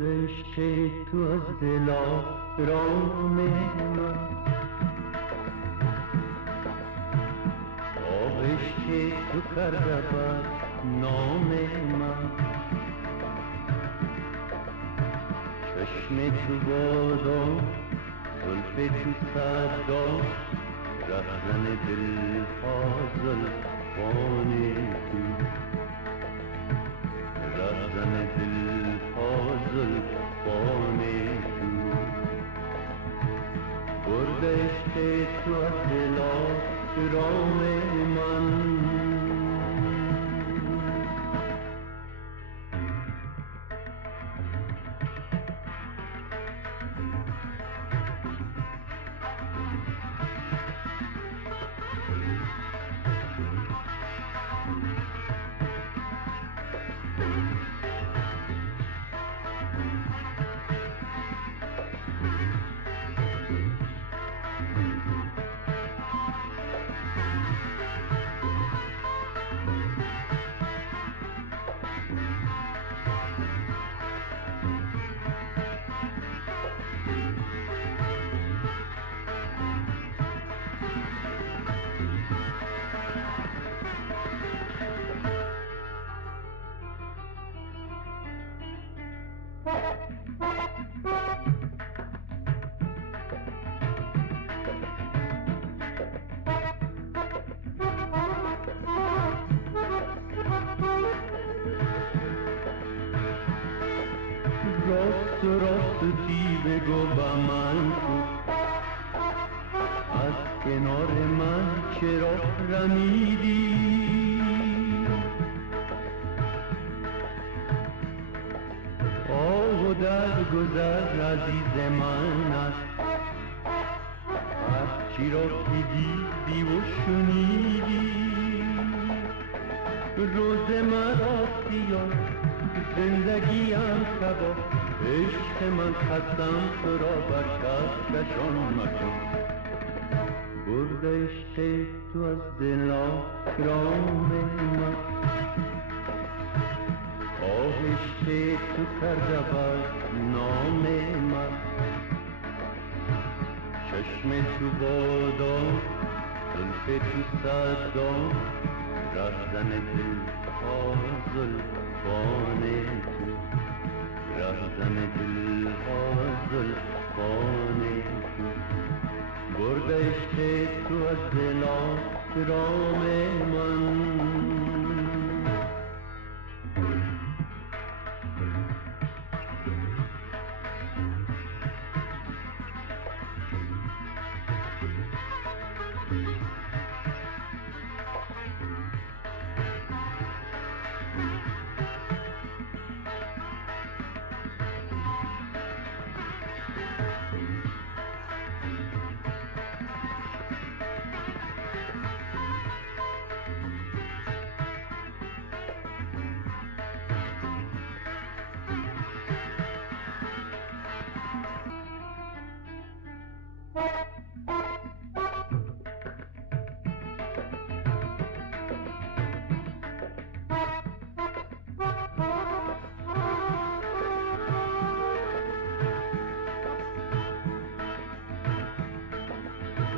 عشق تو از دل آرام من، عشق تو کرده بر نام من. چشم تو بادام، زلف تو صدام، رهزن دلها زلفان تو، رهزن دلها زلفان تو. برد عشق تو از دل آرام من. راست و راستی بگو با من تو، از کنار من چرا رمیدی؟ آه و در گذر عزیز من است، هر چی را که دیدی و شنیدی. روز مرا سیاه، زندگیم تباه، عشق من خستم تو را بر کس کشان مکن. برد عشق تو از دل آرام من، عشق تو کرده بر نام من. چشم تو بادام، زلف تو صدام، رهزن دلها زلفان تو، رهزن دلها زلفان تو. برد عشق تو از دل آرام من.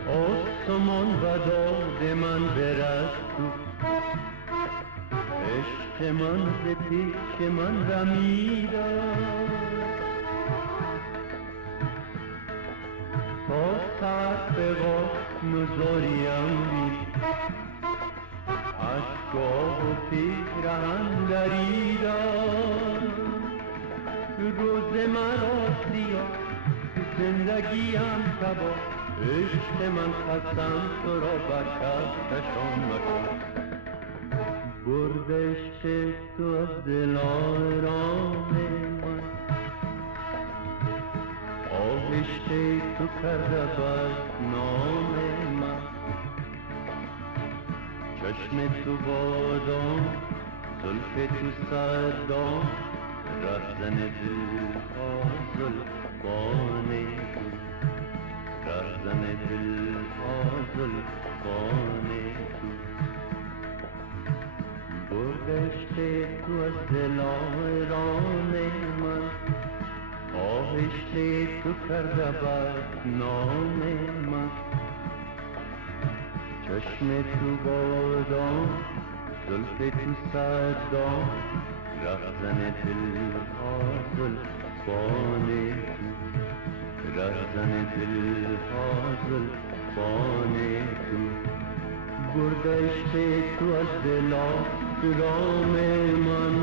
آسمان و داد من برست تو، عشق من ز پیش من رمیدم. تا سر به غاف نزاریم دید، اشک‌ها و پیرهن دریدم. روز مرا سیاه، زندگیم تباه، عشق من خستم تو را بر کس کشان مکن. برد عشق تو از دل آرام من، عشق تو کرده بر نام من. چشم تو بادام، زلف تو صدام، رهزن دلها زلفان تو، رهزن دلها زلفان تو. برد عشق تو از دل آرام من، تو کرده بر نام من. چشم تو بادام، زلف تو صدام، رهزن دلها زلفان تو، رهزن دلها زلفان تو. برده عشق تو از دلا به رام من.